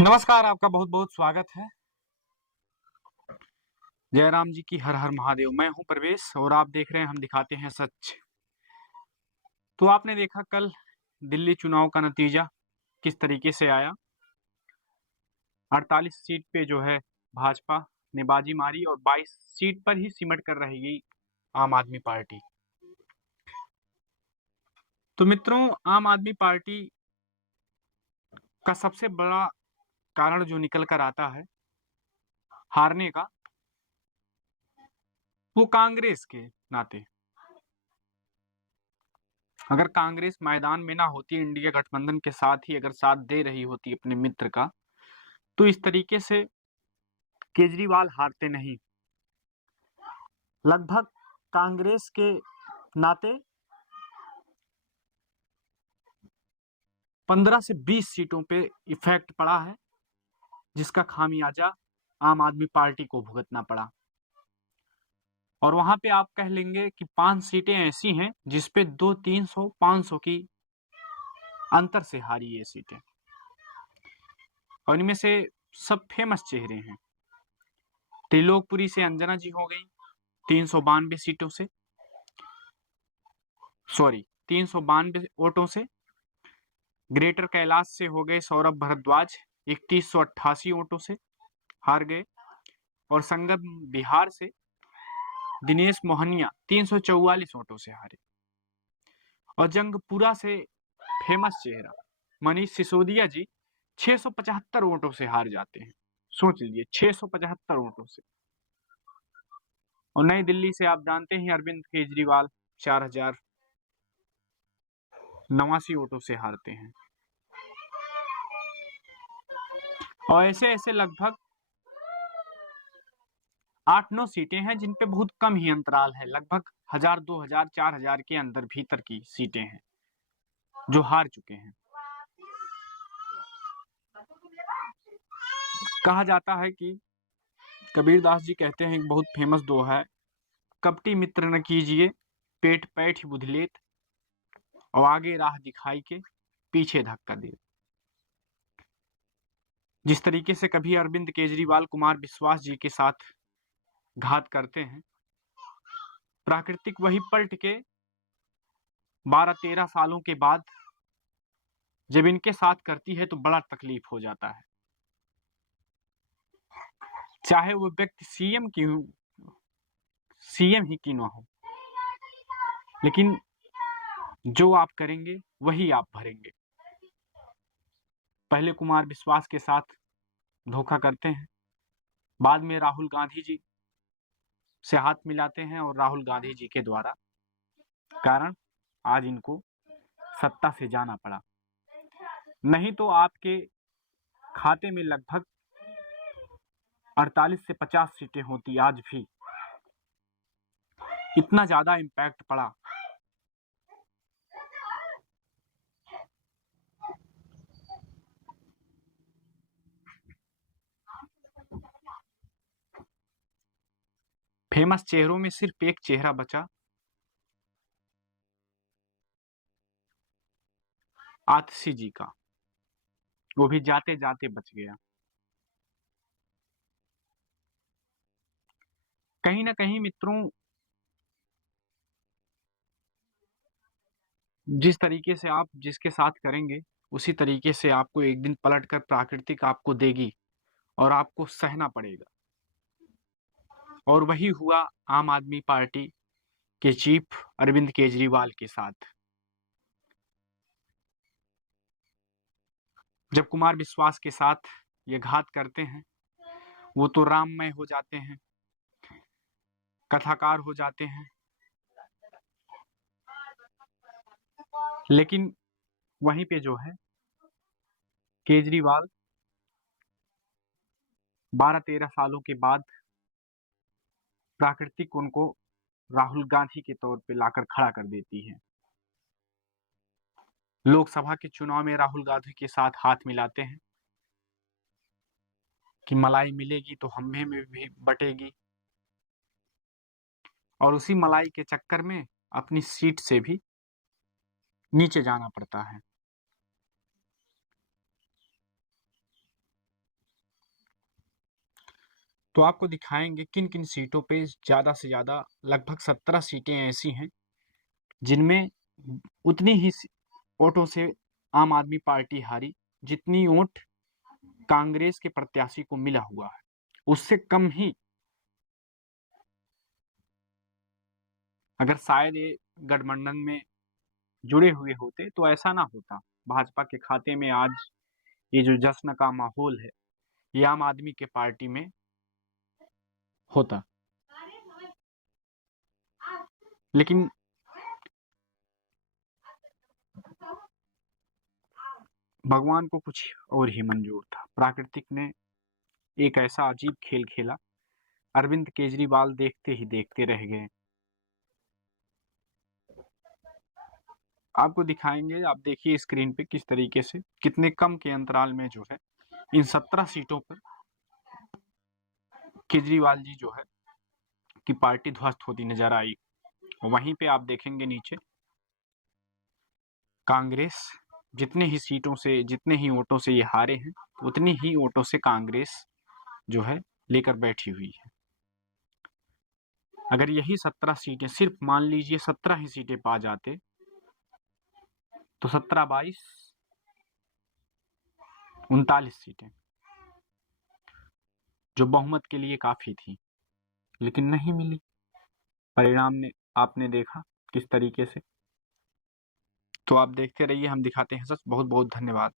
नमस्कार, आपका बहुत बहुत स्वागत है। जयराम जी की हर हर महादेव। मैं हूं प्रवेश और आप देख रहे हैं हम दिखाते हैं सच। तो आपने देखा कल दिल्ली चुनाव का नतीजा किस तरीके से आया। 48 सीट पे जो है भाजपा ने बाजी मारी और 22 सीट पर ही सिमट कर रह गई आम आदमी पार्टी। तो मित्रों, आम आदमी पार्टी का सबसे बड़ा कारण जो निकल कर आता है हारने का, वो कांग्रेस के नाते। अगर कांग्रेस मैदान में ना होती, इंडिया गठबंधन के साथ ही अगर साथ दे रही होती अपने मित्र का, तो इस तरीके से केजरीवाल हारते नहीं। लगभग कांग्रेस के नाते 15 से 20 सीटों पे इफेक्ट पड़ा है, जिसका खामियाजा आम आदमी पार्टी को भुगतना पड़ा। और वहां पे आप कह लेंगे कि 5 सीटें ऐसी हैं जिसपे 200-300-500 की अंतर से हारी ये सीटें, और इनमें से सब फेमस चेहरे हैं। त्रिलोकपुरी से अंजना जी हो गई 392 सीटों से, सॉरी 392 वोटों से। ग्रेटर कैलाश से हो गए सौरभ भारद्वाज 3188 वोटों से हार गए। और संगम बिहार से दिनेश मोहनिया 344 वोटों से हारे। और जंगपुरा से फेमस चेहरा मनीष सिसोदिया जी 675 वोटों से हार जाते हैं। सोच लीजिए, 675 वोटों से। और नई दिल्ली से आप जानते हैं अरविंद केजरीवाल 4089 वोटों से हारते हैं। और ऐसे ऐसे लगभग 8-9 सीटें हैं जिन पे बहुत कम ही अंतराल है, लगभग 1000, 2000, 4000 के अंदर भीतर की सीटें हैं जो हार चुके हैं। कहा जाता है कि कबीरदास जी कहते हैं, एक बहुत फेमस दोहा है, कपटी मित्र न कीजिए, पेट पैठ बुध लेत, और आगे राह दिखाई के पीछे धक्का दे। जिस तरीके से कभी अरविंद केजरीवाल कुमार विश्वास जी के साथ घात करते हैं, प्राकृतिक वही पलट के 12-13 सालों के बाद जब इनके साथ करती है तो बड़ा तकलीफ हो जाता है। चाहे वो व्यक्ति सीएम ही क्यों ना हो, लेकिन जो आप करेंगे वही आप भरेंगे। पहले कुमार विश्वास के साथ धोखा करते हैं, बाद में राहुल गांधी जी से हाथ मिलाते हैं, और राहुल गांधी जी के द्वारा कारण आज इनको सत्ता से जाना पड़ा। नहीं तो आपके खाते में लगभग 48 से 50 सीटें होती आज भी। इतना ज्यादा इम्पैक्ट पड़ा। फेमस चेहरों में सिर्फ एक चेहरा बचा, आतिशी जी का, वो भी जाते जाते बच गया। कहीं ना कहीं मित्रों, जिस तरीके से आप जिसके साथ करेंगे उसी तरीके से आपको एक दिन पलटकर प्राकृतिक आपको देगी और आपको सहना पड़ेगा। और वही हुआ आम आदमी पार्टी के चीफ अरविंद केजरीवाल के साथ। जब कुमार विश्वास के साथ ये घात करते हैं, वो तो राममय हो जाते हैं, कथाकार हो जाते हैं, लेकिन वहीं पे जो है केजरीवाल 12-13 सालों के बाद प्राकृतिक उनको राहुल गांधी के तौर पे लाकर खड़ा कर देती है। लोकसभा के चुनाव में राहुल गांधी के साथ हाथ मिलाते हैं कि मलाई मिलेगी तो हमें में भी बटेगी, और उसी मलाई के चक्कर में अपनी सीट से भी नीचे जाना पड़ता है। तो आपको दिखाएंगे किन किन सीटों पे ज़्यादा से ज़्यादा लगभग 17 सीटें ऐसी हैं जिनमें उतनी ही वोटों से आम आदमी पार्टी हारी जितनी वोट कांग्रेस के प्रत्याशी को मिला हुआ है, उससे कम ही। अगर शायद ये गठबंधन में जुड़े हुए होते तो ऐसा ना होता। भाजपा के खाते में आज ये जो जश्न का माहौल है ये आम आदमी के पार्टी में होता। लेकिन भगवान को कुछ और ही मंजूर था। प्राकृतिक ने एक ऐसा अजीब खेल खेला, अरविंद केजरीवाल देखते ही देखते रह गए। आपको दिखाएंगे, आप देखिए स्क्रीन पे किस तरीके से कितने कम के अंतराल में जो है इन 17 सीटों पर केजरीवाल जी जो है कि पार्टी ध्वस्त होती नजर आई। वहीं पे आप देखेंगे नीचे कांग्रेस जितने ही सीटों से, जितने ही वोटों से ये हारे हैं, उतनी ही वोटों से कांग्रेस जो है लेकर बैठी हुई है। अगर यही 17 सीटें, सिर्फ मान लीजिए 17 ही सीटें पा जाते तो 17 22 39 सीटें जो बहुमत के लिए काफी थी, लेकिन नहीं मिली। परिणाम ने आपने देखा किस तरीके से। तो आप देखते रहिए, हम दिखाते हैं सच। बहुत बहुत धन्यवाद।